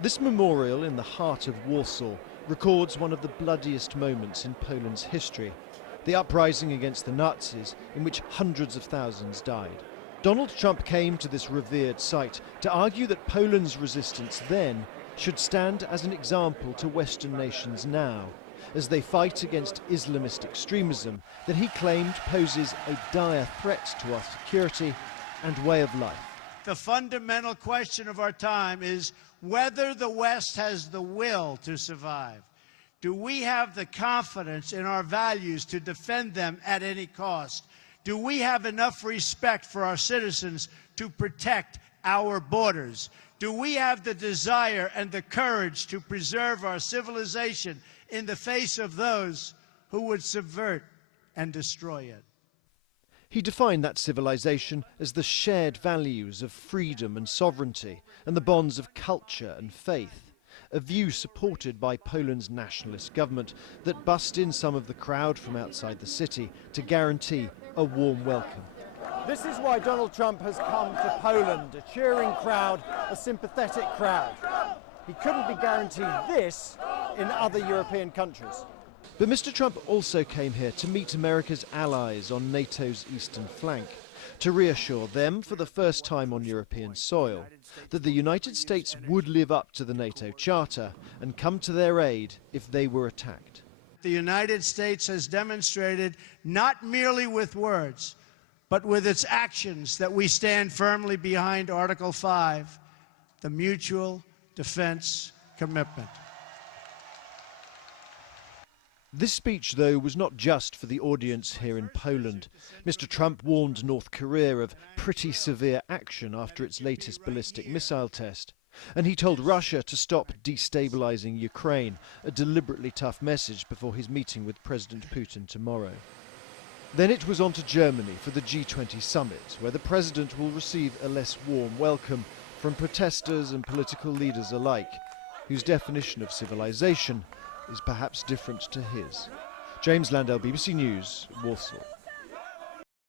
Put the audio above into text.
This memorial in the heart of Warsaw records one of the bloodiest moments in Poland's history, the uprising against the Nazis in which hundreds of thousands died. Donald Trump came to this revered site to argue that Poland's resistance then should stand as an example to Western nations now, as they fight against Islamist extremism that he claimed poses a dire threat to our security and way of life. The fundamental question of our time is whether the West has the will to survive. Do we have the confidence in our values to defend them at any cost? Do we have enough respect for our citizens to protect our borders? Do we have the desire and the courage to preserve our civilization in the face of those who would subvert and destroy it? He defined that civilization as the shared values of freedom and sovereignty and the bonds of culture and faith, a view supported by Poland's nationalist government that bussed in some of the crowd from outside the city to guarantee a warm welcome. This is why Donald Trump has come to Poland, a cheering crowd, a sympathetic crowd. He couldn't be guaranteed this in other European countries. But Mr. Trump also came here to meet America's allies on NATO's eastern flank, to reassure them for the first time on European soil that the United States would live up to the NATO Charter and come to their aid if they were attacked. The United States has demonstrated, not merely with words, but with its actions, that we stand firmly behind Article 5, the mutual defense commitment. This speech, though, was not just for the audience here in Poland. Mr. Trump warned North Korea of pretty severe action after its latest ballistic missile test. And he told Russia to stop destabilizing Ukraine, a deliberately tough message before his meeting with President Putin tomorrow. Then it was on to Germany for the G20 summit, where the president will receive a less warm welcome from protesters and political leaders alike, whose definition of civilization is perhaps different to his. James Landale, BBC News, Warsaw.